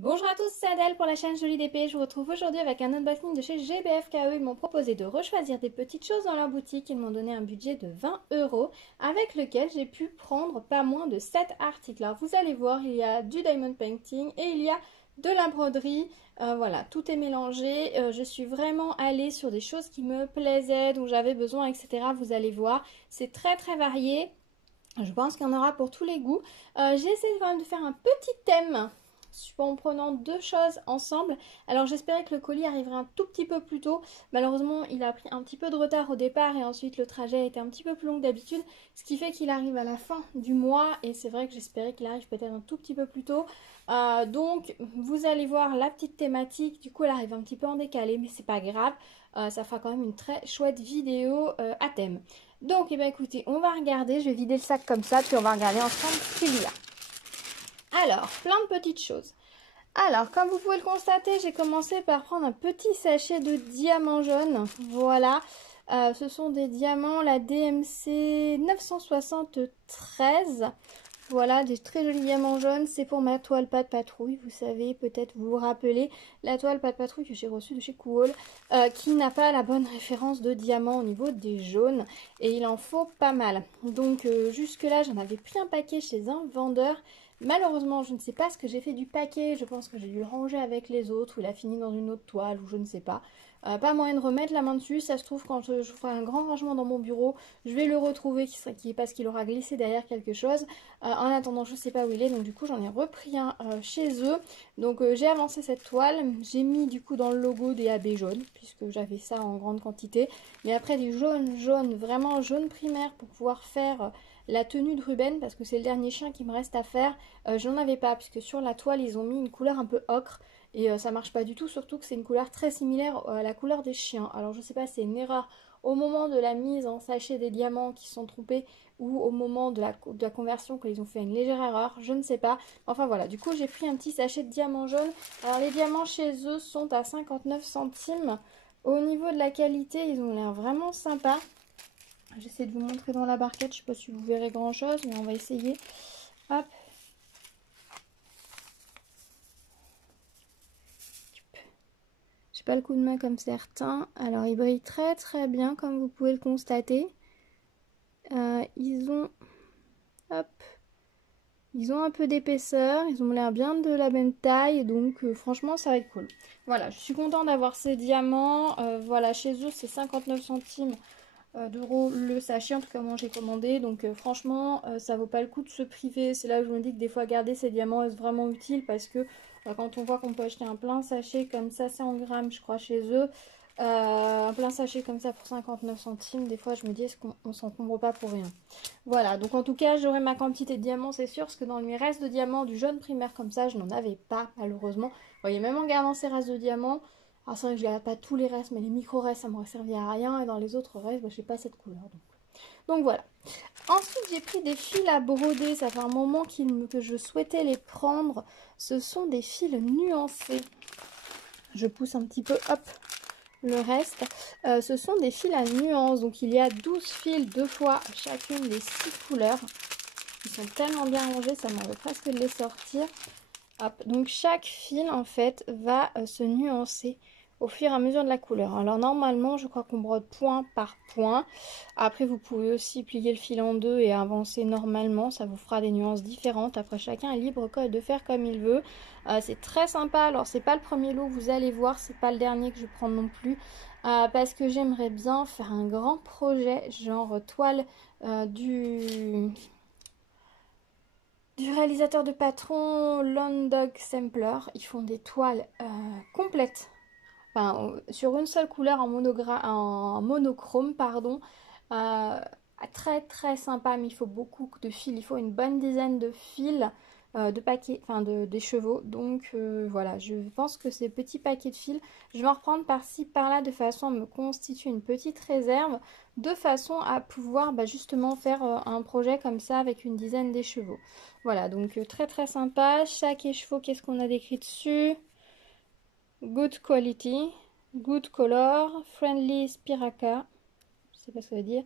Bonjour à tous, c'est Adèle pour la chaîne Jolie d'épée. Je vous retrouve aujourd'hui avec un unboxing de chez GBFKE. Ils m'ont proposé de rechoisir des petites choses dans leur boutique. Ils m'ont donné un budget de 20 € avec lequel j'ai pu prendre pas moins de 7 articles. Alors vous allez voir, il y a du diamond painting et il y a de la broderie. Voilà, tout est mélangé. Je suis vraiment allée sur des choses qui me plaisaient, dont j'avais besoin, etc. Vous allez voir, c'est très très varié. Je pense qu'il y en aura pour tous les goûts. J'ai essayé quand même de faire un petit thème en prenant deux choses ensemble. Alors j'espérais que le colis arriverait un tout petit peu plus tôt. Malheureusement, il a pris un petit peu de retard au départ et ensuite le trajet était un petit peu plus long que d'habitude. Ce qui fait qu'il arrive à la fin du mois et c'est vrai que j'espérais qu'il arrive peut-être un tout petit peu plus tôt. Donc vous allez voir la petite thématique. Du coup, elle arrive un petit peu en décalé, mais c'est pas grave. Ça fera quand même une très chouette vidéo à thème. Donc, eh bien, écoutez, on va regarder. Je vais vider le sac comme ça, puis on va regarder ensemble ce qu'il y a. Alors, plein de petites choses. Alors, comme vous pouvez le constater, j'ai commencé par prendre un petit sachet de diamants jaunes. Voilà, ce sont des diamants, la DMC 973. Voilà, des très jolis diamants jaunes. C'est pour ma toile pas de patrouille. Vous savez, peut-être vous vous rappelez, la toile pas de patrouille que j'ai reçue de chez Kool, qui n'a pas la bonne référence de diamant au niveau des jaunes. Et il en faut pas mal. Donc, jusque-là, j'en avais pris un paquet chez un vendeur. Malheureusement, je ne sais pas ce que j'ai fait du paquet. Je pense que j'ai dû le ranger avec les autres ou il a fini dans une autre toile ou je ne sais pas. Pas moyen de remettre la main dessus. Ça se trouve, quand je ferai un grand rangement dans mon bureau, je vais le retrouver parce qu'il aura glissé derrière quelque chose. En attendant, je ne sais pas où il est. Donc du coup, j'en ai repris un chez eux. Donc j'ai avancé cette toile. J'ai mis du coup dans le logo des AB jaunes puisque j'avais ça en grande quantité. Mais après des jaunes, vraiment jaunes primaires pour pouvoir faire la tenue de Ruben parce que c'est le dernier chien qui me reste à faire. J'en avais pas puisque sur la toile ils ont mis une couleur un peu ocre et ça marche pas du tout, surtout que c'est une couleur très similaire à la couleur des chiens. Alors je sais pas si c'est une erreur au moment de la mise en sachet des diamants qui sont trompés ou au moment de la conversion qu'ils ont fait une légère erreur, je ne sais pas. Enfin voilà, du coup j'ai pris un petit sachet de diamants jaunes. Alors les diamants chez eux sont à 59 centimes. Au niveau de la qualité, ils ont l'air vraiment sympas. J'essaie de vous montrer dans la barquette, je ne sais pas si vous verrez grand chose, mais on va essayer. Hop. J'ai pas le coup de main comme certains. Alors ils brillent très très bien comme vous pouvez le constater. Ils ont... Hop. Ils ont un peu d'épaisseur, ils ont l'air bien de la même taille, donc franchement ça va être cool. Voilà, je suis contente d'avoir ces diamants. Voilà, chez eux c'est 59 centimes d'euros le sachet, en tout cas moi j'ai commandé, donc franchement ça vaut pas le coup de se priver. C'est là où je me dis que des fois garder ces diamants est vraiment utile parce que quand on voit qu'on peut acheter un plein sachet comme ça, 100 grammes je crois chez eux, un plein sachet comme ça pour 59 centimes, des fois je me dis est-ce qu'on s'encombre pas pour rien. Voilà, donc en tout cas j'aurai ma quantité de diamants c'est sûr, parce que dans mes restes de diamants du jaune primaire comme ça je n'en avais pas malheureusement. Vous voyez, même en gardant ces restes de diamants, alors c'est vrai que je ne garde pas tous les restes, mais les micro-restes, ça m'aurait servi à rien. Et dans les autres restes, je n'ai pas cette couleur. Donc voilà. Ensuite, j'ai pris des fils à broder. Ça fait un moment que je souhaitais les prendre. Ce sont des fils nuancés. Je pousse un petit peu, hop, le reste. Ce sont des fils à nuances. Donc il y a 12 fils, deux fois chacune des 6 couleurs. Ils sont tellement bien rangés, ça m'en veut presque de les sortir. Hop, donc chaque fil en fait va se nuancer au fur et à mesure de la couleur. Alors normalement je crois qu'on brode point par point. Après vous pouvez aussi plier le fil en deux et avancer normalement. Ça vous fera des nuances différentes. Après chacun est libre de faire comme il veut. C'est très sympa. Alors c'est pas le premier lot, vous allez voir. C'est pas le dernier que je prends non plus. Parce que j'aimerais bien faire un grand projet genre toile du réalisateur de patron Lone Dog Sampler. Ils font des toiles complètes, enfin, sur une seule couleur en monochrome, pardon. Euh, Très très sympa, mais il faut beaucoup de fils, il faut une bonne dizaine de fils, de paquets, enfin des chevaux. Donc voilà, je pense que ces petits paquets de fils, je vais en reprendre par-ci par-là de façon à me constituer une petite réserve, de façon à pouvoir justement faire un projet comme ça avec une dizaine d'écheveaux. Voilà, donc très très sympa. Chaque écheveau, qu'est-ce qu'on a décrit dessus? Good quality, good color, friendly spiraca, je sais pas ce que ça veut dire,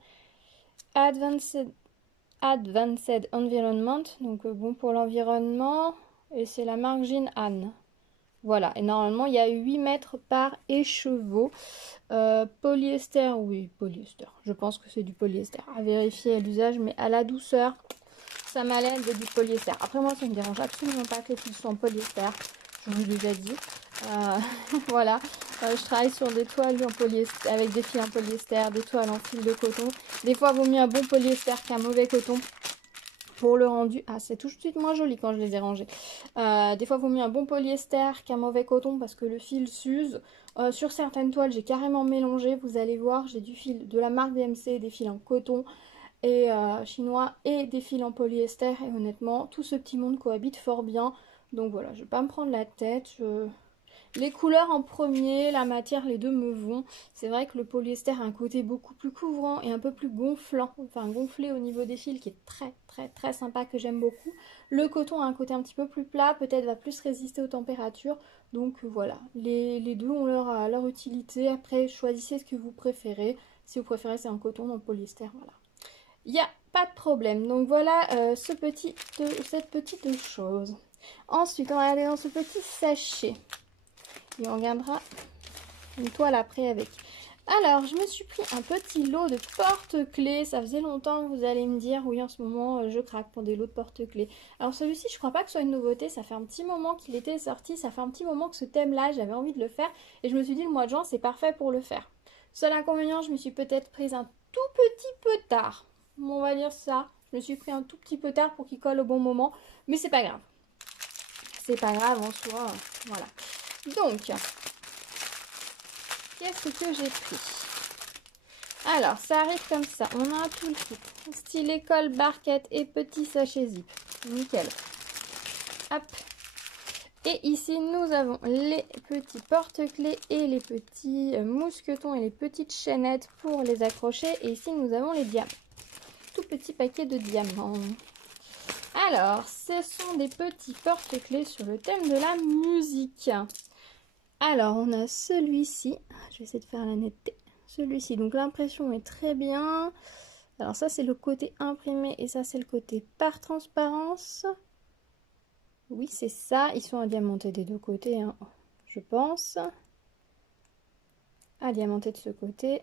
advanced environment, donc bon pour l'environnement, et c'est la marque Jean Anne. Voilà, et normalement il y a 8 mètres par écheveau. Polyester, oui, polyester. Je pense que c'est du polyester. À vérifier à l'usage, mais à la douceur, ça m'a l'air de du polyester. Après moi, ça ne me dérange absolument pas que les fils soient en polyester. Je vous l'ai déjà dit. Voilà, je travaille sur des toiles en polyester, avec des fils en polyester, des toiles en fil de coton. Des fois, il vaut mieux un bon polyester qu'un mauvais coton. Pour le rendu, ah c'est tout de suite moins joli quand je les ai rangés. Des fois, il vaut mieux un bon polyester qu'un mauvais coton parce que le fil s'use. Sur certaines toiles, j'ai carrément mélangé. Vous allez voir, j'ai du fil de la marque DMC, des fils en coton et chinois et des fils en polyester. Et honnêtement, tout ce petit monde cohabite fort bien. Donc voilà, je ne vais pas me prendre la tête. Les couleurs en premier, la matière, les deux me vont. C'est vrai que le polyester a un côté beaucoup plus couvrant et un peu plus gonflant, enfin gonflé au niveau des fils qui est très sympa, que j'aime beaucoup. Le coton a un côté un petit peu plus plat, peut-être va plus résister aux températures. Donc voilà, les deux ont leur utilité. Après, choisissez ce que vous préférez. Si vous préférez, c'est en coton, dans le polyester, voilà. Il n'y a pas de problème. Donc voilà cette petite chose. Ensuite, on va aller dans ce petit sachet. Et on regardera une toile après avec. Alors, je me suis pris un petit lot de porte-clés. Ça faisait longtemps que vous allez me dire, oui, en ce moment, je craque pour des lots de porte-clés. Alors, celui-ci, je crois pas que ce soit une nouveauté. Ça fait un petit moment qu'il était sorti. Ça fait un petit moment que ce thème-là, j'avais envie de le faire. Et je me suis dit, le mois de juin, c'est parfait pour le faire. Seul inconvénient, je me suis peut-être prise un tout petit peu tard. On va dire ça. Je me suis pris un tout petit peu tard pour qu'il colle au bon moment. Mais c'est pas grave. C'est pas grave en soi. Voilà. Donc, qu'est-ce que j'ai pris? Alors, ça arrive comme ça. On a un tout le kit. Stylet, colle, barquette et petit sachet zip. Nickel. Hop. Et ici, nous avons les petits porte-clés et les petits mousquetons et les petites chaînettes pour les accrocher. Et ici, nous avons les diamants. Tout petit paquet de diamants. Alors, ce sont des petits porte-clés sur le thème de la musique. Alors, on a celui-ci. Je vais essayer de faire la netteté. Celui-ci, donc l'impression est très bien. Alors ça, c'est le côté imprimé et ça, c'est le côté par transparence. Oui, c'est ça. Ils sont diamantés des deux côtés, hein, je pense. Diamantés de ce côté.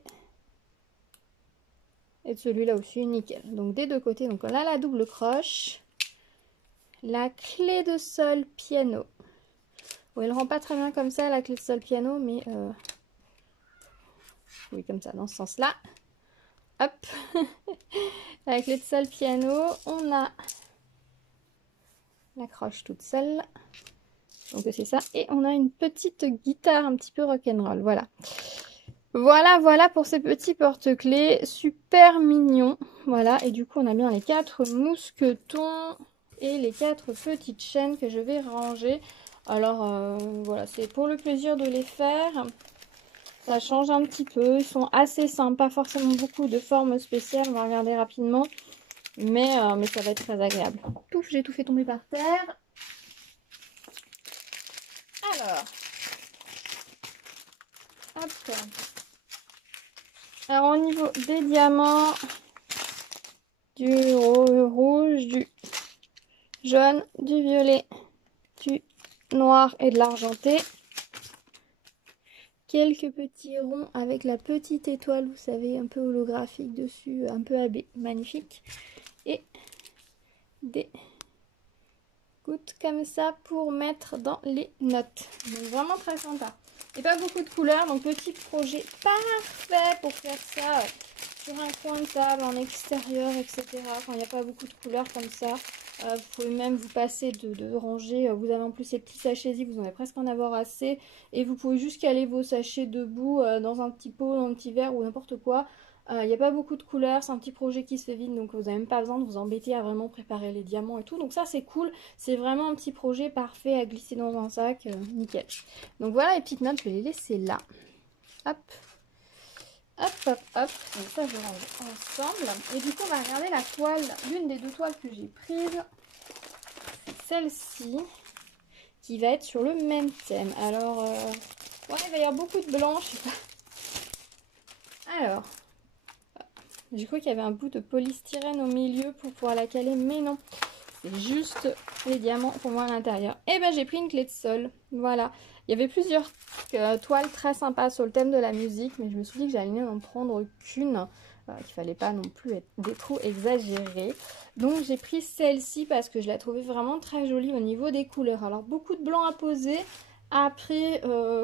Et de celui-là aussi, nickel. Donc des deux côtés. Donc là, la double croche. La clé de sol piano. Bon, elle rend pas très bien comme ça, la clé de sol piano, mais... oui, comme ça, dans ce sens-là. Hop. La clé de sol piano. On a la croche toute seule. Donc c'est ça. Et on a une petite guitare un petit peu rock'n'roll. Voilà. Voilà pour ces petits porte-clés. Super mignons. Voilà. Et du coup, on a bien les 4 mousquetons et les 4 petites chaînes que je vais ranger. Alors, voilà. C'est pour le plaisir de les faire. Ça change un petit peu. Ils sont assez simples. Pas forcément beaucoup de formes spéciales. On va regarder rapidement. Mais ça va être très agréable. Pouf, j'ai tout fait tomber par terre. Alors, hop. Alors, au niveau des diamants, du rouge, du jaune, du violet, du noir et de l'argenté. Quelques petits ronds avec la petite étoile, vous savez, un peu holographique dessus, un peu AB, magnifique. Et des gouttes comme ça pour mettre dans les notes. Donc vraiment très sympa. Et pas beaucoup de couleurs, donc petit projet parfait pour faire ça sur un coin de table, en extérieur, etc. Quand il n'y a pas beaucoup de couleurs comme ça. Vous pouvez même vous passer de ranger. Vous avez en plus ces petits sachets, vous en avez presque en avoir assez. Et vous pouvez juste caler vos sachets debout dans un petit pot, dans un petit verre ou n'importe quoi. Il n'y a pas beaucoup de couleurs, c'est un petit projet qui se fait vite, donc vous n'avez même pas besoin de vous embêter à vraiment préparer les diamants et tout. Donc ça c'est cool, c'est vraiment un petit projet parfait à glisser dans un sac, nickel. Donc voilà les petites notes, je vais les laisser là. Hop, hop, hop, hop. Donc ça je range ensemble. Et du coup on va regarder la toile, l'une des deux toiles que j'ai prises. Celle-ci, qui va être sur le même thème. Alors, ouais, il va y avoir beaucoup de blanc, je sais pas. Alors... j'ai cru qu'il y avait un bout de polystyrène au milieu pour pouvoir la caler, mais non. c'est juste les diamants pour moi à l'intérieur. Et ben j'ai pris une clé de sol, voilà. Il y avait plusieurs toiles très sympas sur le thème de la musique, mais je me suis dit que j'allais n'en prendre qu'une, qu'il fallait pas non plus être trop exagéré. Donc j'ai pris celle-ci parce que je la trouvais vraiment très jolie au niveau des couleurs. Alors beaucoup de blanc à poser. Après,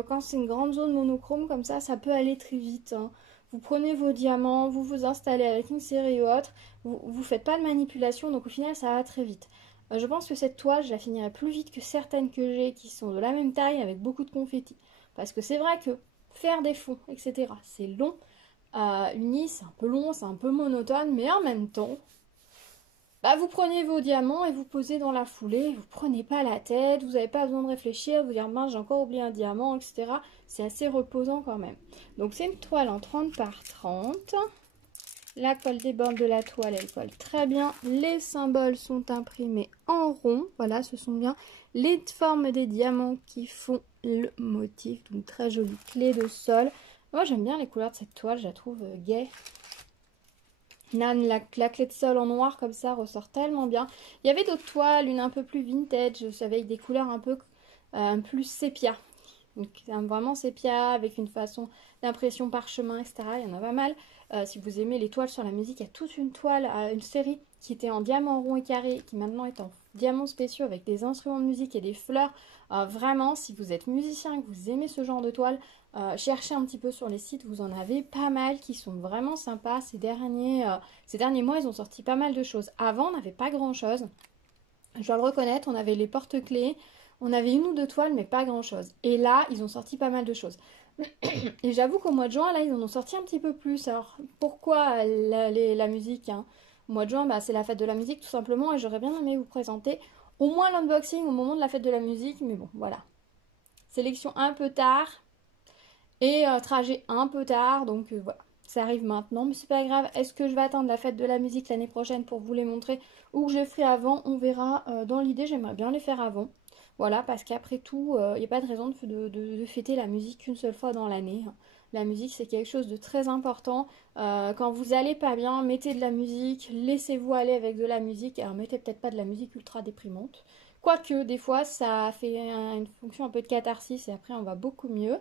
quand c'est une grande zone monochrome comme ça peut aller très vite, hein. Vous prenez vos diamants, vous vous installez avec une série ou autre, vous faites pas de manipulation, donc au final ça va très vite. Je pense que cette toile, je la finirai plus vite que certaines que j'ai qui sont de la même taille avec beaucoup de confettis. Parce que c'est vrai que faire des fonds, etc., c'est long. Une lisse, c'est un peu long, c'est un peu monotone, mais en même temps, bah, vous prenez vos diamants et vous posez dans la foulée, vous prenez pas la tête, vous n'avez pas besoin de réfléchir, vous dire mince j'ai encore oublié un diamant, etc. C'est assez reposant quand même. Donc c'est une toile en 30 par 30. La colle des bords de la toile, elle colle très bien. Les symboles sont imprimés en rond. Voilà, ce sont bien les formes des diamants qui font le motif. Donc très jolie clé de sol. Moi j'aime bien les couleurs de cette toile, je la trouve gaie. La clé de sol en noir comme ça ressort tellement bien. Il y avait d'autres toiles, une un peu plus vintage, avec des couleurs un peu plus sépia. Donc vraiment sépia avec une façon d'impression parchemin, etc. Il y en a pas mal. Si vous aimez les toiles sur la musique, il y a toute une toile, une série qui était en diamant rond et carré, qui maintenant est en diamants spéciaux avec des instruments de musique et des fleurs. Vraiment, si vous êtes musicien et que vous aimez ce genre de toile, cherchez un petit peu sur les sites, vous en avez pas mal qui sont vraiment sympas. Ces derniers mois, ils ont sorti pas mal de choses. Avant, on n'avait pas grand-chose. Je dois le reconnaître, on avait les porte-clés, on avait une ou deux toiles, mais pas grand-chose. Et là, ils ont sorti pas mal de choses. Et j'avoue qu'au mois de juin, là, ils en ont sorti un petit peu plus. Alors, pourquoi la musique, hein? Au mois de juin, bah, c'est la fête de la musique, tout simplement, et j'aurais bien aimé vous présenter au moins l'unboxing au moment de la fête de la musique, mais bon, voilà. Sélection un peu tard, et trajet un peu tard, donc voilà. Ça arrive maintenant, mais c'est pas grave. Est-ce que je vais attendre la fête de la musique l'année prochaine pour vous les montrer ou que je les ferai avant? On verra. Dans l'idée, j'aimerais bien les faire avant. Voilà, parce qu'après tout, il n'y a pas de raison de fêter la musique qu'une seule fois dans l'année. La musique, c'est quelque chose de très important. Quand vous allez pas bien, mettez de la musique, laissez-vous aller avec de la musique. Alors, mettez peut-être pas de la musique ultra déprimante. Quoique, des fois, ça fait une fonction un peu de catharsis et après, on va beaucoup mieux.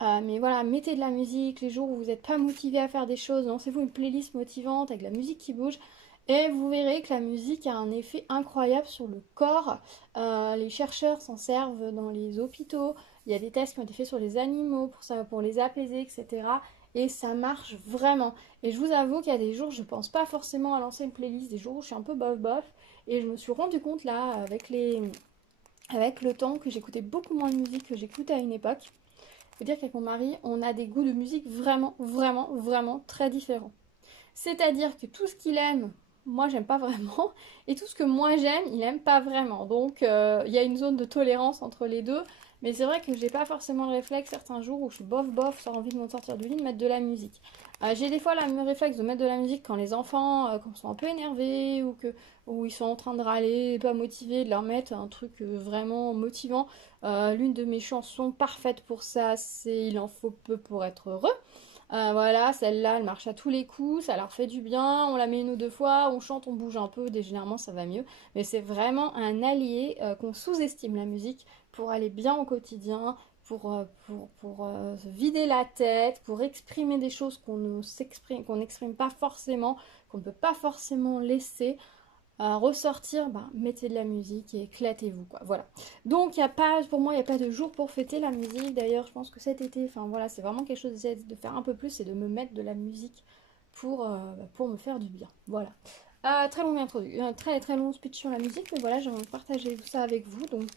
Mais voilà, mettez de la musique les jours où vous n'êtes pas motivé à faire des choses, lancez-vous une playlist motivante avec de la musique qui bouge et vous verrez que la musique a un effet incroyable sur le corps. Les chercheurs s'en servent dans les hôpitaux, il y a des tests qui ont été faits sur les animaux pour ça, pour les apaiser, etc. Et ça marche vraiment. Et je vous avoue qu'il y a des jours, je pense pas forcément à lancer une playlist, des jours où je suis un peu bof bof. Et je me suis rendu compte là, avec le temps, que j'écoutais beaucoup moins de musique que j'écoutais à une époque. Je veux dire qu'avec mon mari, on a des goûts de musique vraiment, vraiment, vraiment très différents. C'est-à-dire que tout ce qu'il aime, moi j'aime pas vraiment, et tout ce que moi j'aime, il aime pas vraiment. Donc il y a une zone de tolérance entre les deux, mais c'est vrai que j'ai pas forcément le réflexe certains jours où je suis bof bof, sans envie de m'en sortir du lit, de mettre de la musique. J'ai des fois le réflexe de mettre de la musique quand les enfants quand ils sont un peu énervés ou ils sont en train de râler, pas motivés, de leur mettre un truc vraiment motivant. L'une de mes chansons parfaites pour ça, c'est Il en faut peu pour être heureux. Voilà, celle-là, elle marche à tous les coups, ça leur fait du bien, on la met une ou deux fois, on chante, on bouge un peu, et généralement ça va mieux. Mais c'est vraiment un allié qu'on sous-estime la musique pour aller bien au quotidien, pour se vider la tête, pour exprimer des choses qu'on n'exprime pas forcément, qu'on ne peut pas forcément laisser ressortir, bah, mettez de la musique et éclatez-vous, quoi. Voilà. Donc, pour moi, il n'y a pas de jour pour fêter la musique. D'ailleurs, je pense que cet été, enfin voilà, c'est vraiment quelque chose de faire un peu plus et de me mettre de la musique pour me faire du bien. Voilà. Très longue introduction, très très long speech sur la musique, mais voilà, j'ai envie de partager ça avec vous. Donc,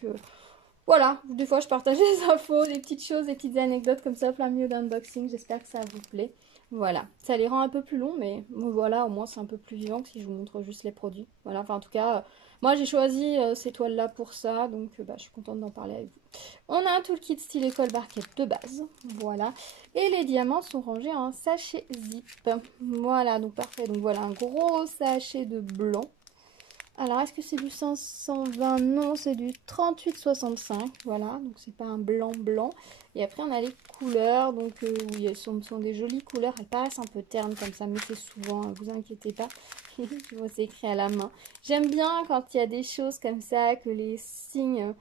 voilà, des fois je partage des infos, des petites choses, des petites anecdotes comme ça, plein milieu d'unboxing. J'espère que ça vous plaît. Voilà, ça les rend un peu plus longs, mais voilà, au moins c'est un peu plus vivant que si je vous montre juste les produits. Voilà, enfin en tout cas, moi j'ai choisi ces toiles-là pour ça, donc bah, je suis contente d'en parler avec vous. On a un toolkit style école barquette de base, voilà. Et les diamants sont rangés en sachet zip. Voilà, donc parfait. Donc voilà, un gros sachet de blanc. Alors, est-ce que c'est du 520? Non, c'est du 38,65. Voilà, donc c'est pas un blanc blanc. Et après, on a les couleurs. Donc, oui, elles sont des jolies couleurs. Elles paraissent un peu ternes comme ça, mais c'est souvent, vous inquiétez pas. Je vous écris à la main. J'aime bien quand il y a des choses comme ça, que les signes,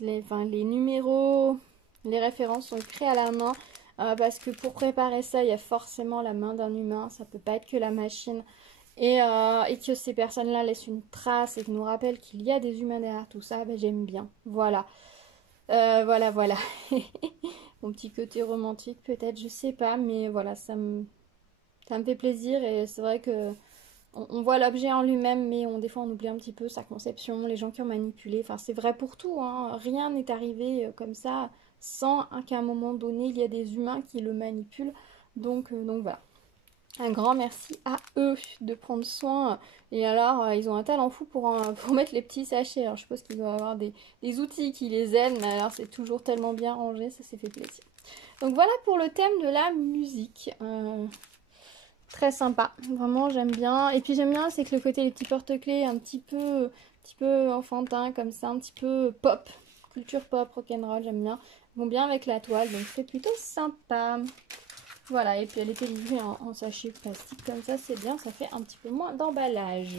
les numéros, les références sont écrits à la main. Parce que pour préparer ça, il y a forcément la main d'un humain. Ça peut pas être que la machine. Et que ces personnes-là laissent une trace et nous rappellent qu'il y a des humains derrière tout ça, ben, j'aime bien. Voilà. Voilà. Mon petit côté romantique, peut-être, je sais pas, mais voilà, ça me fait plaisir et c'est vrai que on voit l'objet en lui-même, mais des fois on oublie un petit peu sa conception, les gens qui ont manipulé. Enfin, c'est vrai pour tout, hein. Rien n'est arrivé comme ça sans qu'à un moment donné il y a des humains qui le manipulent. Donc voilà. Un grand merci à eux de prendre soin. Et alors, ils ont un talent fou pour mettre les petits sachets. Alors, je suppose qu'ils doivent avoir des outils qui les aident, mais alors c'est toujours tellement bien rangé, ça s'est fait plaisir. Donc voilà pour le thème de la musique. Très sympa, vraiment j'aime bien. Et puis j'aime bien, c'est que le côté des petits porte-clés un petit peu enfantin comme ça, un petit peu pop, culture pop, rock'n'roll, j'aime bien. Ils vont bien avec la toile, donc c'est plutôt sympa. Voilà, et puis elle était livrée en sachet plastique comme ça, c'est bien, ça fait un petit peu moins d'emballage.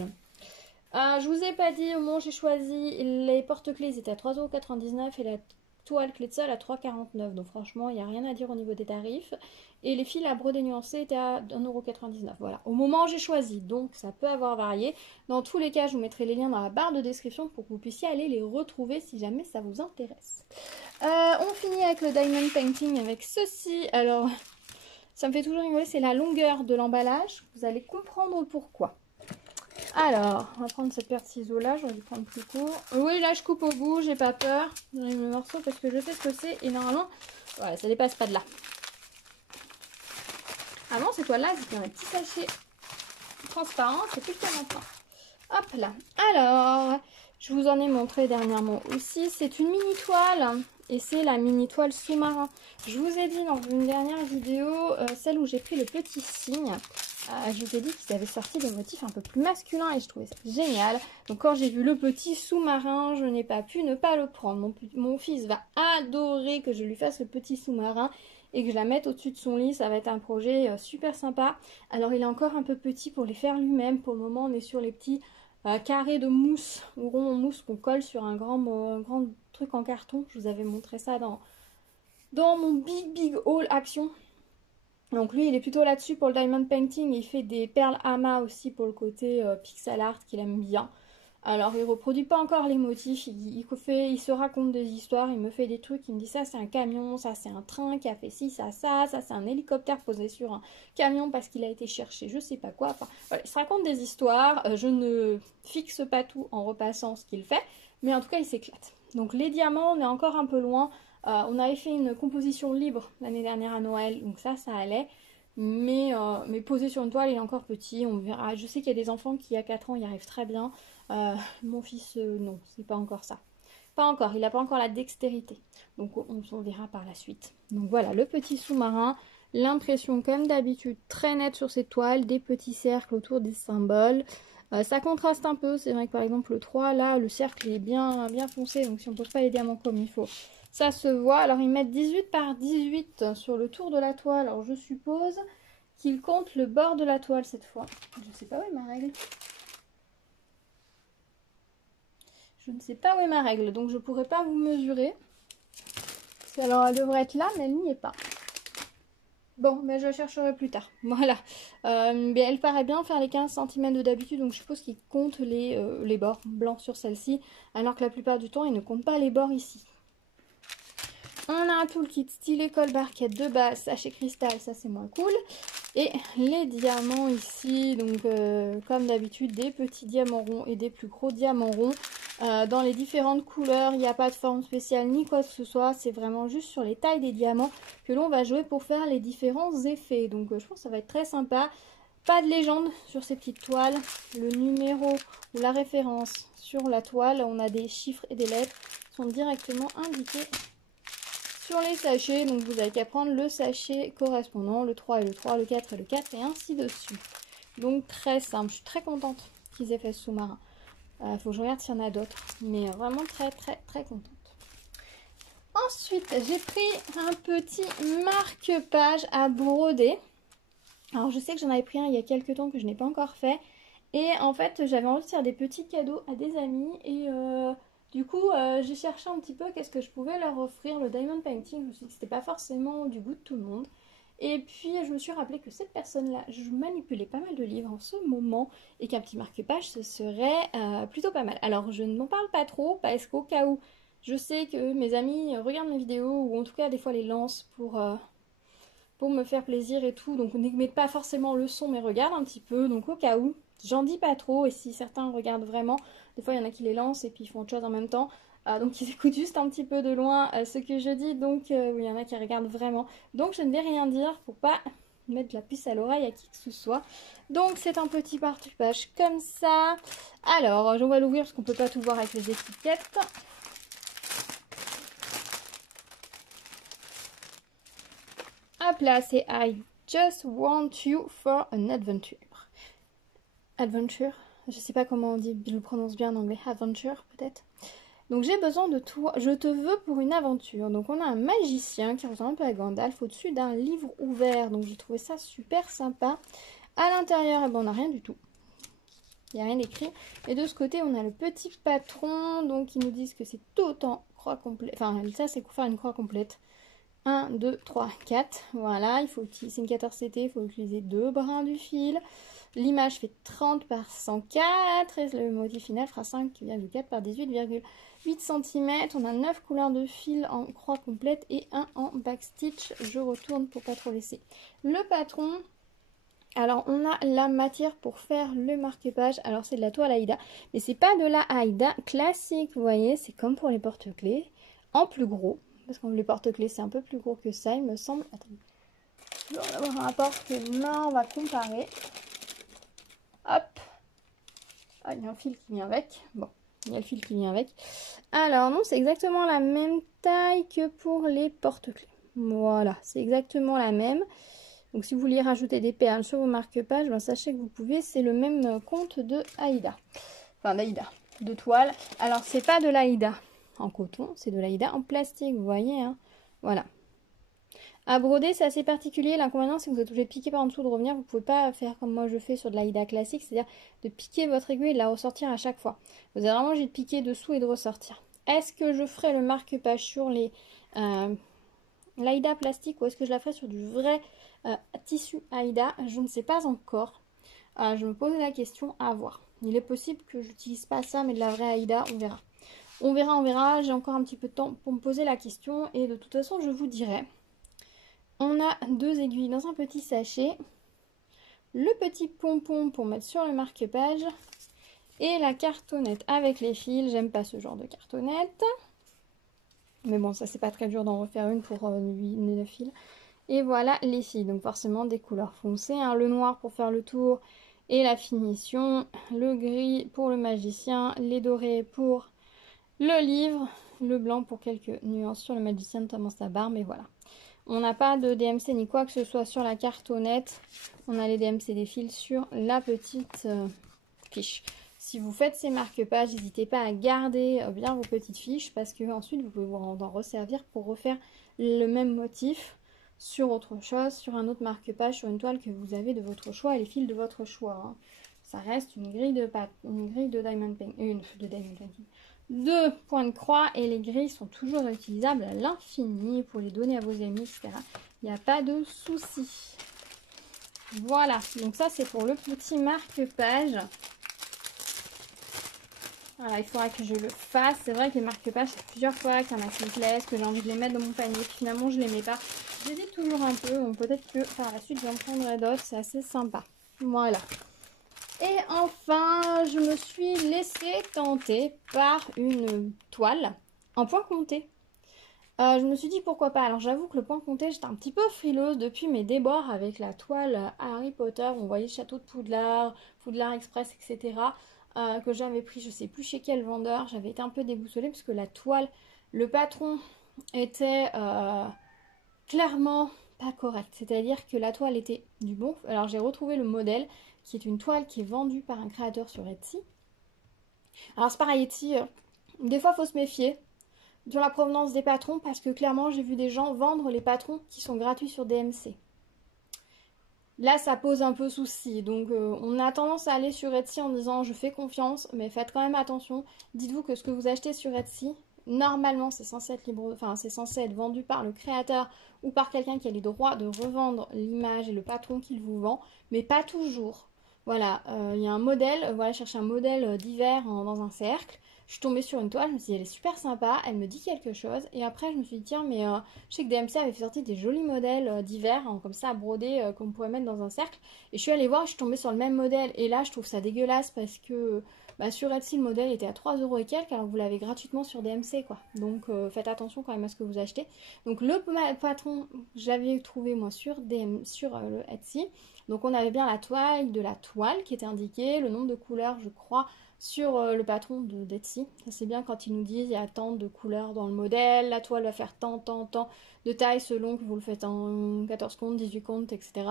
Je vous ai pas dit au moment où j'ai choisi, les porte-clés ils étaient à 3,99 € et la toile clé de sol à 3,49 €. Donc franchement, il n'y a rien à dire au niveau des tarifs. Et les fils à brodés nuancés étaient à 1,99 €. Voilà, au moment où j'ai choisi, donc ça peut avoir varié. Dans tous les cas, je vous mettrai les liens dans la barre de description pour que vous puissiez aller les retrouver si jamais ça vous intéresse. On finit avec le diamond painting avec ceci. Alors, ça me fait toujours rigoler, c'est la longueur de l'emballage. Vous allez comprendre pourquoi. Alors, on va prendre cette paire de ciseaux là, j'aurais dû prendre plus court. Oui, là je coupe au bout, j'ai pas peur. J'enlève le morceau parce que je sais ce que c'est et normalement, voilà, ça dépasse pas de là. Avant, ces toiles-là, c'était un petit sachet transparent, c'est plus que maintenant. Hop là. Alors, je vous en ai montré dernièrement aussi, c'est une mini toile et c'est la mini toile sous-marin. Je vous ai dit dans une dernière vidéo, celle où j'ai pris le petit cygne. Je vous ai dit qu'ils avaient sorti des motifs un peu plus masculins et je trouvais ça génial. Donc quand j'ai vu le petit sous-marin, je n'ai pas pu ne pas le prendre. Mon fils va adorer que je lui fasse le petit sous-marin et que je la mette au-dessus de son lit. Ça va être un projet super sympa. Alors il est encore un peu petit pour les faire lui-même. Pour le moment, on est sur les petits carrés de mousse ou ronds en mousse qu'on colle sur un grand truc en carton. Je vous avais montré ça dans mon big haul action. Donc lui, il est plutôt là-dessus pour le diamond painting. Il fait des perles amas aussi pour le côté pixel art qu'il aime bien. Alors, il reproduit pas encore les motifs. Il se raconte des histoires. Il me fait des trucs. Il me dit ça, c'est un camion. Ça, c'est un train qui a fait ci, ça. Ça, c'est un hélicoptère posé sur un camion parce qu'il a été cherché je sais pas quoi. Enfin, voilà, il se raconte des histoires. Je ne fixe pas tout en repassant ce qu'il fait. Mais en tout cas, il s'éclate. Donc, les diamants, on est encore un peu loin. On avait fait une composition libre l'année dernière à Noël, donc ça allait. Mais posé sur une toile, il est encore petit, on verra. Je sais qu'il y a des enfants qui, à 4 ans, y arrivent très bien. Mon fils, non, c'est pas encore ça. Pas encore, il n'a pas encore la dextérité. Donc on verra par la suite. Donc voilà, le petit sous-marin. L'impression, comme d'habitude, très nette sur cette toile, des petits cercles autour des symboles. Ça contraste un peu, c'est vrai que par exemple le 3, là, le cercle est bien foncé, donc si on ne pose pas les diamants comme il faut, ça se voit. Alors ils mettent 18 par 18 sur le tour de la toile. Alors je suppose qu'ils comptent le bord de la toile cette fois. Je ne sais pas où est ma règle. Je ne sais pas où est ma règle, donc je ne pourrais pas vous mesurer. Alors elle devrait être là, mais elle n'y est pas. Bon, mais je la chercherai plus tard. Voilà. Mais elle paraît bien faire les 15 cm de d'habitude, donc je suppose qu'ils comptent les bords blancs sur celle-ci, alors que la plupart du temps, ils ne comptent pas les bords ici. On a un toolkit stylet colle barquette de base, sachet cristal, ça c'est moins cool. Et les diamants ici, donc comme d'habitude, des petits diamants ronds et des plus gros diamants ronds. Dans les différentes couleurs, il n'y a pas de forme spéciale ni quoi que ce soit. C'est vraiment juste sur les tailles des diamants que l'on va jouer pour faire les différents effets. Donc je pense que ça va être très sympa. Pas de légende sur ces petites toiles. Le numéro ou la référence sur la toile, on a des chiffres et des lettres qui sont directement indiqués sur les sachets. Donc vous avez qu'à prendre le sachet correspondant, le 3 et le 3, le 4 et le 4 et ainsi de suite. Donc très simple, je suis très contente qu'ils aient fait ce sous-marin. Faut que je regarde s'il y en a d'autres, mais vraiment très contente. Ensuite, j'ai pris un petit marque-page à broder. Alors je sais que j'en avais pris un il y a quelques temps que je n'ai pas encore fait. Et en fait, j'avais envie de faire des petits cadeaux à des amis. Et du coup, j'ai cherché un petit peu qu'est-ce que je pouvais leur offrir. Le diamond painting, je me suis dit que c'était pas forcément du goût de tout le monde. Et puis, je me suis rappelé que cette personne-là, je manipulais pas mal de livres en ce moment. Et qu'un petit marque-page, ce serait plutôt pas mal. Alors, je n'en parle pas trop parce qu'au cas où, je sais que mes amis regardent mes vidéos ou en tout cas des fois les lancent pour me faire plaisir et tout. Donc on n'émet pas forcément le son mais regardent un petit peu. Donc au cas où, j'en dis pas trop. Et si certains regardent vraiment, des fois il y en a qui les lancent et puis ils font autre chose en même temps. Donc ils écoutent juste un petit peu de loin ce que je dis. Donc oui, il y en a qui regardent vraiment. Donc je ne vais rien dire pour pas mettre la puce à l'oreille à qui que ce soit. Donc c'est un petit marque-page comme ça. Alors, on va l'ouvrir parce qu'on peut pas tout voir avec les étiquettes. Hop là, c'est I just want you for an adventure. Adventure, je sais pas comment on dit, je le prononce bien en anglais. Adventure, peut-être. Donc j'ai besoin de toi, je te veux pour une aventure. Donc on a un magicien qui ressemble un peu à Gandalf au-dessus d'un livre ouvert. Donc j'ai trouvé ça super sympa. À l'intérieur, eh ben, on n'a rien du tout. Il n'y a rien d'écrit. Et de ce côté, on a le petit patron. Donc ils nous disent que c'est tout en croix complète. Enfin, ça c'est pour faire une croix complète. 1, 2, 3, 4. Voilà, c'est une 14CT, il faut utiliser 2 brins du fil. L'image fait 30 par 104 et le motif final fera 5,4 par 18,8 cm. On a 9 couleurs de fil en croix complète et 1 en backstitch. Je retourne pour pas trop laisser. Le patron, alors on a la matière pour faire le marque-page. Alors c'est de la toile Aïda, mais c'est pas de la Aïda classique, vous voyez, c'est comme pour les porte-clés, en plus gros. Parce que les porte-clés c'est un peu plus gros que ça, il me semble. Attendez. Je vais en avoir un porte-main, on va comparer. Hop. Ah, il y a un fil qui vient avec. Bon, il y a le fil qui vient avec. Alors non, c'est exactement la même taille que pour les porte-clés. Voilà, c'est exactement la même. Donc si vous voulez rajouter des perles sur vos marque-pages, ben, sachez que vous pouvez. C'est le même compte de Aïda. Enfin d'Aïda, de toile. Alors c'est pas de l'Aïda en coton, c'est de l'Aïda en plastique, vous voyez, hein. Voilà. À broder, c'est assez particulier. L'inconvénient, c'est que vous êtes obligé de piquer par en dessous, de revenir. Vous ne pouvez pas faire comme moi je fais sur de l'Aïda classique, c'est-à-dire de piquer votre aiguille et de la ressortir à chaque fois. Vous êtes vraiment obligé de piquer dessous et de ressortir. Est-ce que je ferai le marque-page sur les l'Aïda plastique ou est-ce que je la ferai sur du vrai tissu Aïda? Je ne sais pas encore. Je me pose la question à voir. Il est possible que j'utilise pas ça, mais de la vraie Aïda, on verra. On verra, on verra. J'ai encore un petit peu de temps pour me poser la question et de toute façon, je vous dirai. On a 2 aiguilles dans un petit sachet, le petit pompon pour mettre sur le marque-page et la cartonnette avec les fils. J'aime pas ce genre de cartonnette, mais bon, ça c'est pas très dur d'en refaire une pour 9 fils. Et voilà les fils, donc forcément des couleurs foncées, hein. Le noir pour faire le tour et la finition, le gris pour le magicien, les dorés pour le livre, le blanc pour quelques nuances sur le magicien, notamment sa barbe, mais voilà. On n'a pas de DMC ni quoi que ce soit sur la cartonnette. On a les DMC des fils sur la petite fiche. Si vous faites ces marque-pages, n'hésitez pas à garder bien vos petites fiches parce que ensuite vous pouvez vous en resservir pour refaire le même motif sur autre chose, sur un autre marque-page, sur une toile que vous avez de votre choix et les fils de votre choix, hein. Ça reste une grille de diamond painting, de points de croix et les grilles sont toujours réutilisables à l'infini pour les donner à vos amis, etc. Il n'y a pas de souci. Voilà, donc ça c'est pour le petit marque-page. Voilà, il faudra que je le fasse. C'est vrai que les marque-pages, c'est plusieurs fois qu'il y en a qui me plaisent, que j'ai envie de les mettre dans mon panier, puis finalement je ne les mets pas. J'hésite toujours un peu, donc peut-être que par la suite j'en prendrai d'autres, c'est assez sympa. Voilà. Et enfin, je me suis laissée tenter par une toile en point compté. Je me suis dit pourquoi pas. Alors j'avoue que le point compté, j'étais un petit peu frileuse depuis mes débords avec la toile Harry Potter. On voyait le château de Poudlard, Poudlard Express, etc. Que j'avais pris, je sais plus chez quel vendeur. J'avais été un peu déboussolée parce que la toile, le patron était clairement pas correct. C'est-à-dire que la toile était du bon. Alors j'ai retrouvé le modèle qui est une toile qui est vendue par un créateur sur Etsy. Alors c'est pareil, Etsy, des fois il faut se méfier sur la provenance des patrons parce que clairement j'ai vu des gens vendre les patrons qui sont gratuits sur DMC. Là, ça pose un peu souci. Donc, on a tendance à aller sur Etsy en disant je fais confiance, mais faites quand même attention. Dites-vous que ce que vous achetez sur Etsy, normalement, c'est censé être libre, enfin, c'est censé être vendu par le créateur ou par quelqu'un qui a les droits de revendre l'image et le patron qu'il vous vend, mais pas toujours. Voilà, il y a un modèle, voilà, je cherche un modèle d'hiver dans un cercle. Je suis tombée sur une toile, je me suis dit elle est super sympa, elle me dit quelque chose. Et après, je me suis dit tiens, mais je sais que DMC avait fait sortir des jolis modèles d'hiver, hein, comme ça à broder, qu'on pourrait mettre dans un cercle. Et je suis allée voir, je suis tombée sur le même modèle. Et là, je trouve ça dégueulasse parce que bah, sur Etsy, le modèle était à 3 euros et quelques, alors que vous l'avez gratuitement sur DMC, quoi. Donc faites attention quand même à ce que vous achetez. Donc le patron, j'avais trouvé moi sur le Etsy. Donc on avait bien la taille de la toile qui était indiquée, le nombre de couleurs, je crois, sur le patron d'Etsy. Ça c'est bien quand ils nous disent il y a tant de couleurs dans le modèle, la toile va faire tant de taille selon que vous le faites en 14 comptes, 18 comptes, etc.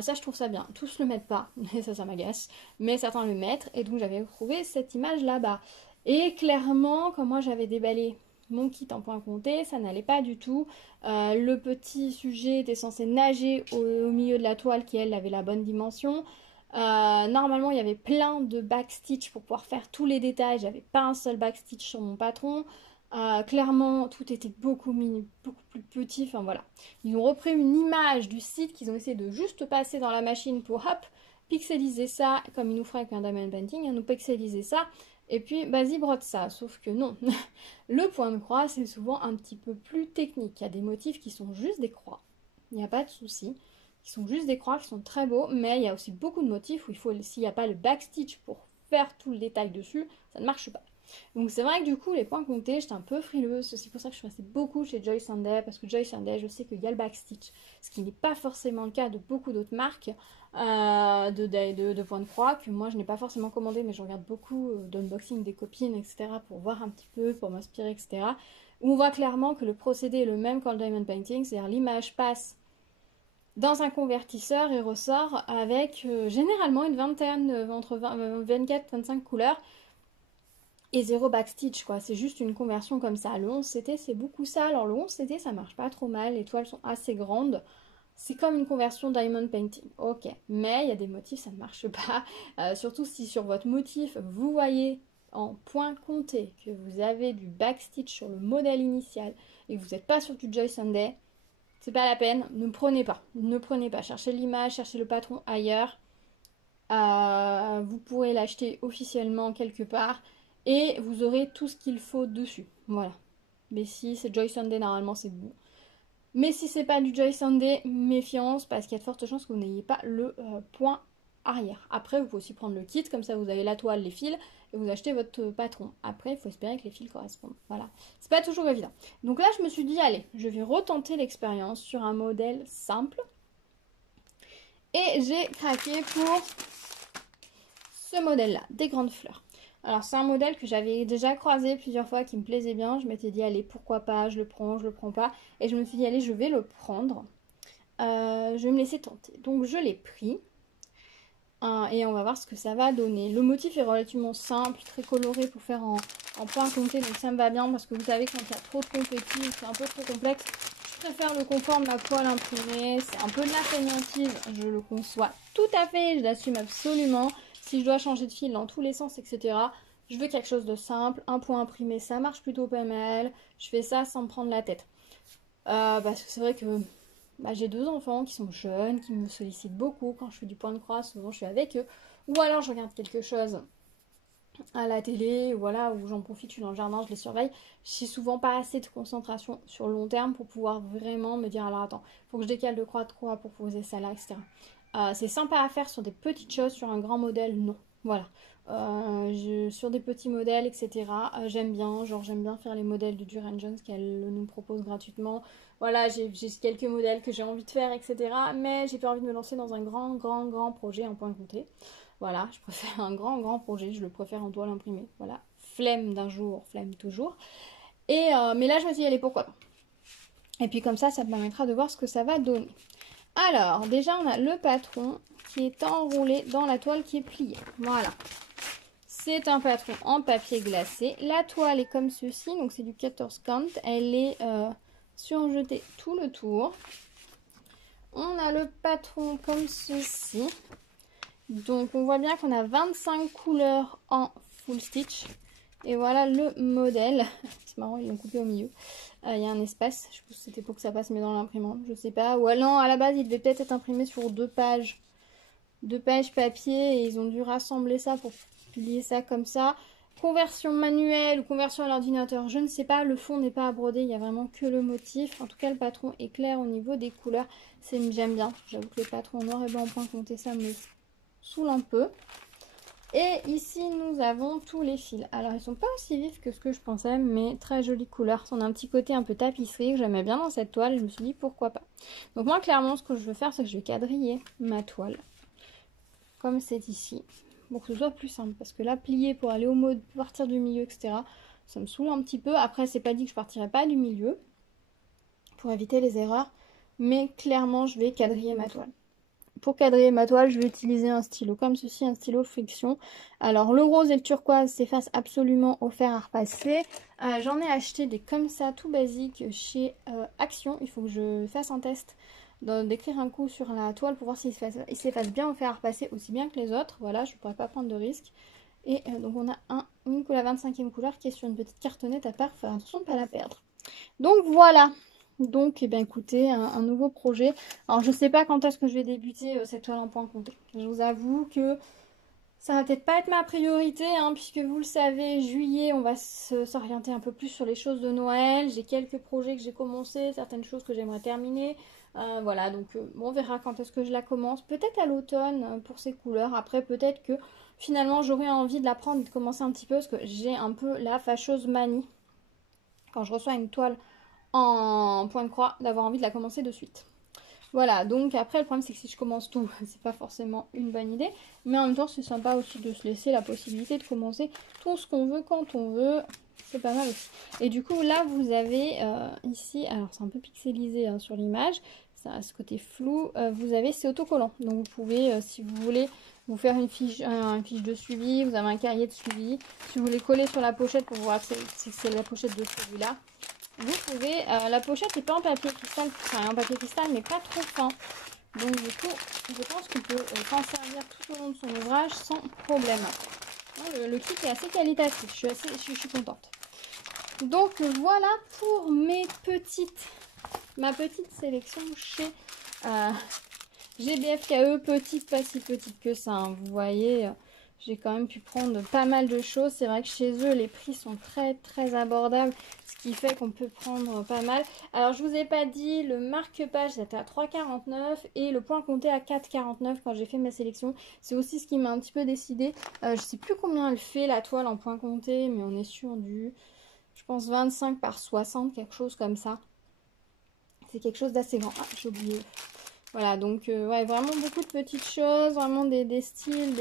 Ça je trouve ça bien. Tous le mettent pas, et ça m'agace, mais certains le mettent, et donc j'avais trouvé cette image là-bas. Et clairement, quand moi j'avais déballé mon kit en point compté, ça n'allait pas du tout. Le petit sujet était censé nager au milieu de la toile qui elle avait la bonne dimension. Normalement il y avait plein de backstitch pour pouvoir faire tous les détails. J'avais pas un seul backstitch sur mon patron. Clairement tout était beaucoup plus petit. Enfin voilà. Ils ont repris une image du site qu'ils ont essayé de juste passer dans la machine pour hop pixeliser ça comme ils nous feraient avec un diamond painting, nous pixeliser ça et puis vas-y brode ça, sauf que non. Le point de croix c'est souvent un petit peu plus technique, il y a des motifs qui sont juste des croix, il n'y a pas de souci, qui sont juste des croix qui sont très beaux, mais il y a aussi beaucoup de motifs où il faut, s'il n'y a pas le backstitch pour faire tout le détail dessus, ça ne marche pas. Donc c'est vrai que du coup les points comptés j'étais un peu frileuse, c'est pour ça que je suis restée beaucoup chez Joyce Sunday, parce que Joyce Sunday je sais qu'il y a le backstitch, ce qui n'est pas forcément le cas de beaucoup d'autres marques de points de croix que moi je n'ai pas forcément commandé, mais je regarde beaucoup d'unboxing des copines, etc. pour voir un petit peu, pour m'inspirer, etc. Où on voit clairement que le procédé est le même qu'en diamond painting, c'est-à-dire l'image passe dans un convertisseur et ressort avec généralement une vingtaine, entre 24-25 couleurs et zéro backstitch, quoi. C'est juste une conversion comme ça. Le 11CT c'est beaucoup ça. Alors le 11CT ça marche pas trop mal, les toiles sont assez grandes. C'est comme une conversion diamond painting, ok. Mais il y a des motifs, ça ne marche pas. Surtout si sur votre motif, vous voyez en point compté que vous avez du backstitch sur le modèle initial et que vous n'êtes pas sur du Joy Sunday, c'est pas la peine, ne prenez pas. Ne prenez pas. Cherchez l'image, cherchez le patron ailleurs. Vous pourrez l'acheter officiellement quelque part et vous aurez tout ce qu'il faut dessus. Voilà. Mais si c'est Joy Sunday, normalement c'est bon. Mais si c'est pas du Joy Sunday, méfiance parce qu'il y a de fortes chances que vous n'ayez pas le point arrière. Après, vous pouvez aussi prendre le kit, comme ça vous avez la toile, les fils, et vous achetez votre patron. Après, il faut espérer que les fils correspondent. Voilà. C'est pas toujours évident. Donc là, je me suis dit, allez, je vais retenter l'expérience sur un modèle simple. Et j'ai craqué pour ce modèle-là, des grandes fleurs. Alors c'est un modèle que j'avais déjà croisé plusieurs fois, qui me plaisait bien. Je m'étais dit, allez, pourquoi pas, je le prends pas. Et je me suis dit, allez, je vais le prendre. Je vais me laisser tenter. Donc je l'ai pris. Et on va voir ce que ça va donner. Le motif est relativement simple, très coloré pour faire en point compté. Donc ça me va bien parce que vous savez, quand il y a trop de compétition, c'est un peu trop complexe. Je préfère le confort de ma poêle imprimée. C'est un peu de la fainéantise, je le conçois tout à fait, je l'assume absolument. Si je dois changer de fil dans tous les sens, etc., je veux quelque chose de simple. Un point imprimé, ça marche plutôt pas mal. Je fais ça sans me prendre la tête. Parce que c'est vrai que j'ai 2 enfants qui sont jeunes, qui me sollicitent beaucoup. Quand je fais du point de croix, souvent je suis avec eux. Ou alors je regarde quelque chose à la télé, voilà, où j'en profite, je suis dans le jardin, je les surveille. J'ai souvent pas assez de concentration sur le long terme pour pouvoir vraiment me dire, alors attends, faut que je décale de croix pour poser ça là, etc. C'est sympa à faire sur des petites choses, sur un grand modèle, non. Voilà. Sur des petits modèles, etc. J'aime bien faire les modèles de Duran Jones qu'elle nous propose gratuitement. Voilà, j'ai quelques modèles que j'ai envie de faire, etc. Mais j'ai pas envie de me lancer dans un grand projet en point compté. Voilà, je préfère un grand projet, je le préfère en toile imprimée. Voilà, flemme d'un jour, flemme toujours. Mais là, je me suis dit, allez, pourquoi pas. Et puis comme ça me permettra de voir ce que ça va donner. Alors, déjà, on a le patron qui est enroulé dans la toile qui est pliée. Voilà. C'est un patron en papier glacé. La toile est comme ceci, donc c'est du 14 count. Elle est surjetée tout le tour. on a le patron comme ceci. Donc on voit bien qu'on a 25 couleurs en full stitch. Et voilà le modèle. C'est marrant, ils l'ont coupé au milieu. Il y a un espace. Je pense que c'était pour que ça passe mieux dans l'imprimante. Je sais pas. Ou non, à la base, il devait peut-être être imprimé sur 2 pages. 2 pages papier. Et ils ont dû rassembler ça pour plier ça comme ça. Conversion manuelle ou conversion à l'ordinateur, je ne sais pas. Le fond n'est pas à broder. Il n'y a vraiment que le motif. En tout cas, le patron est clair au niveau des couleurs. J'aime bien. J'avoue que le patron noir et blanc en point compté, ça me saoule un peu. Et ici, nous avons tous les fils. Alors, ils sont pas aussi vifs que ce que je pensais, mais très jolie couleur. On a un petit côté un peu tapisserie que j'aimais bien dans cette toile. Je me suis dit, pourquoi pas. Donc moi, clairement, ce que je veux faire, c'est que je vais quadriller ma toile. Comme c'est ici. Pour que ce soit plus simple. Parce que là, plier pour aller au mode, partir du milieu, etc., ça me saoule un petit peu. Après, c'est pas dit que je partirai pas du milieu. Pour éviter les erreurs. Mais clairement, je vais quadriller ma toile. Pour quadriller ma toile, je vais utiliser un stylo comme ceci, un stylo friction. Alors le rose et le turquoise s'effacent absolument au fer à repasser. J'en ai acheté des comme ça, tout basique, chez Action. Il faut que je fasse un test d'écrire un coup sur la toile pour voir s'il s'efface bien au fer à repasser, aussi bien que les autres. Voilà, je ne pourrais pas prendre de risque. Et donc on a la 25e couleur qui est sur une petite cartonnette à part. Faire attention de ne pas la perdre. Donc voilà. Donc, eh bien, écoutez, un nouveau projet. Alors, je ne sais pas quand est-ce que je vais débuter cette toile en point compté. Je vous avoue que ça va peut-être pas être ma priorité, hein, puisque vous le savez, juillet, on va s'orienter un peu plus sur les choses de Noël. J'ai quelques projets que j'ai commencé, certaines choses que j'aimerais terminer. Voilà, donc on verra quand est-ce que je la commence. Peut-être à l'automne pour ces couleurs. Après, peut-être que finalement, j'aurai envie de la prendre et de commencer un petit peu, parce que j'ai un peu la fâcheuse manie. Quand je reçois une toile en point de croix, d'avoir envie de la commencer de suite. Voilà, donc après le problème c'est que si je commence tout, c'est pas forcément une bonne idée, mais en même temps c'est sympa aussi de se laisser la possibilité de commencer tout ce qu'on veut quand on veut, c'est pas mal aussi. Et du coup là vous avez ici, alors c'est un peu pixelisé hein, sur l'image, ça a ce côté flou, vous avez c'est autocollant, donc vous pouvez si vous voulez vous faire une fiche de suivi, vous avez un cahier de suivi, si vous voulez coller sur la pochette pour voir que c'est la pochette de celui-là. Vous pouvez, la pochette n'est pas en papier cristal, enfin en papier cristal mais pas trop fin. Donc du coup, je pense qu'on peut s'en servir tout au long de son ouvrage sans problème. Le kit est assez qualitatif, je suis contente. Donc voilà pour ma petite sélection chez GBFKE, petite, pas si petite que ça, hein. Vous voyez, j'ai quand même pu prendre pas mal de choses. C'est vrai que chez eux, les prix sont très très abordables, ce qui fait qu'on peut prendre pas mal. Alors, je vous ai pas dit, le marque-page, c'était à 3,49 et le point compté à 4,49 quand j'ai fait ma sélection. C'est aussi ce qui m'a un petit peu décidé. Je sais plus combien elle fait, la toile en point compté, mais on est sur du, je pense, 25 par 60, quelque chose comme ça. C'est quelque chose d'assez grand. Ah, j'ai oublié. Voilà, donc ouais, vraiment beaucoup de petites choses, vraiment des styles,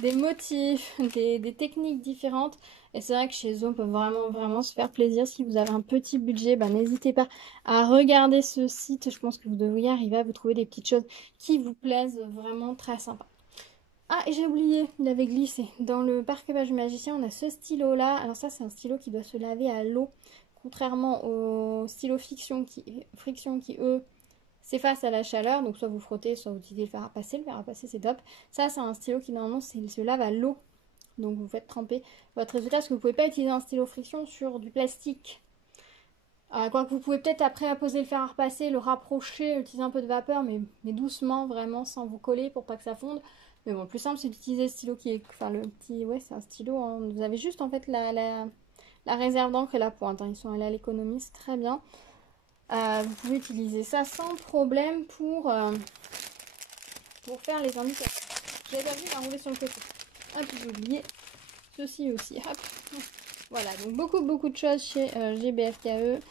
des motifs, des techniques différentes. Et c'est vrai que chez eux, on peut vraiment se faire plaisir. Si vous avez un petit budget, bah, n'hésitez pas à regarder ce site. Je pense que vous devriez arriver à vous trouver des petites choses qui vous plaisent vraiment très sympa. Ah, et j'ai oublié, il avait glissé. Dans le parc-page du magicien, on a ce stylo-là. Alors ça, c'est un stylo qui doit se laver à l'eau, contrairement au stylo friction qui eux, s'efface à la chaleur, donc soit vous frottez, soit vous utilisez le fer à passer. Le fer à passer, c'est top. Ça, c'est un stylo qui normalement se lave à l'eau, donc vous faites tremper votre résultat parce que vous ne pouvez pas utiliser un stylo friction sur du plastique. Quoique vous pouvez peut-être après poser le fer à repasser, le rapprocher, utiliser un peu de vapeur, mais doucement, vraiment, sans vous coller pour pas que ça fonde. Mais bon, le plus simple, c'est d'utiliser le stylo qui est, enfin le petit, ouais, c'est un stylo. Hein. Vous avez juste en fait la réserve d'encre et la pointe. Hein. Ils sont allés à l'économie, c'est très bien. Vous pouvez utiliser ça sans problème pour faire les indications. J'avais pas vu rouler sur le côté. Hop, j'ai oublié ceci aussi. Hop. Voilà, donc beaucoup de choses chez GBFKE.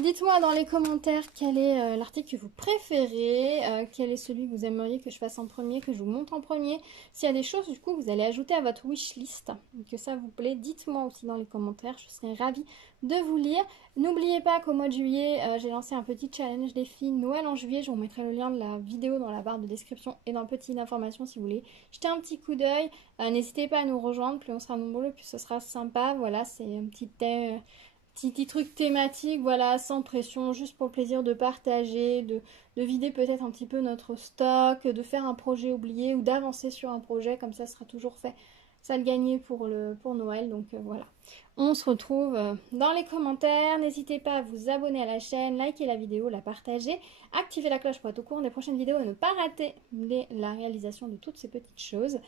Dites-moi dans les commentaires quel est l'article que vous préférez, quel est celui que vous aimeriez que je fasse en premier, que je vous montre en premier. S'il y a des choses du coup que vous allez ajouter à votre wishlist, que ça vous plaît, dites-moi aussi dans les commentaires, je serai ravie de vous lire. N'oubliez pas qu'au mois de juillet, j'ai lancé un petit challenge défi Noël en juillet. Je vous mettrai le lien de la vidéo dans la barre de description et dans le petit d'information si vous voulez jeter un petit coup d'œil. N'hésitez pas à nous rejoindre, plus on sera nombreux, plus ce sera sympa. Voilà, c'est un petit petits trucs thématiques, voilà, sans pression, juste pour le plaisir de partager, de vider peut-être un petit peu notre stock, de faire un projet oublié ou d'avancer sur un projet, comme ça sera toujours fait. Ça le gagner pour Noël, donc voilà. On se retrouve dans les commentaires. N'hésitez pas à vous abonner à la chaîne, liker la vidéo, la partager, activer la cloche pour être au courant des prochaines vidéos et ne pas rater la réalisation de toutes ces petites choses.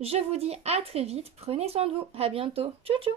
Je vous dis à très vite, prenez soin de vous, à bientôt, tchou tchou.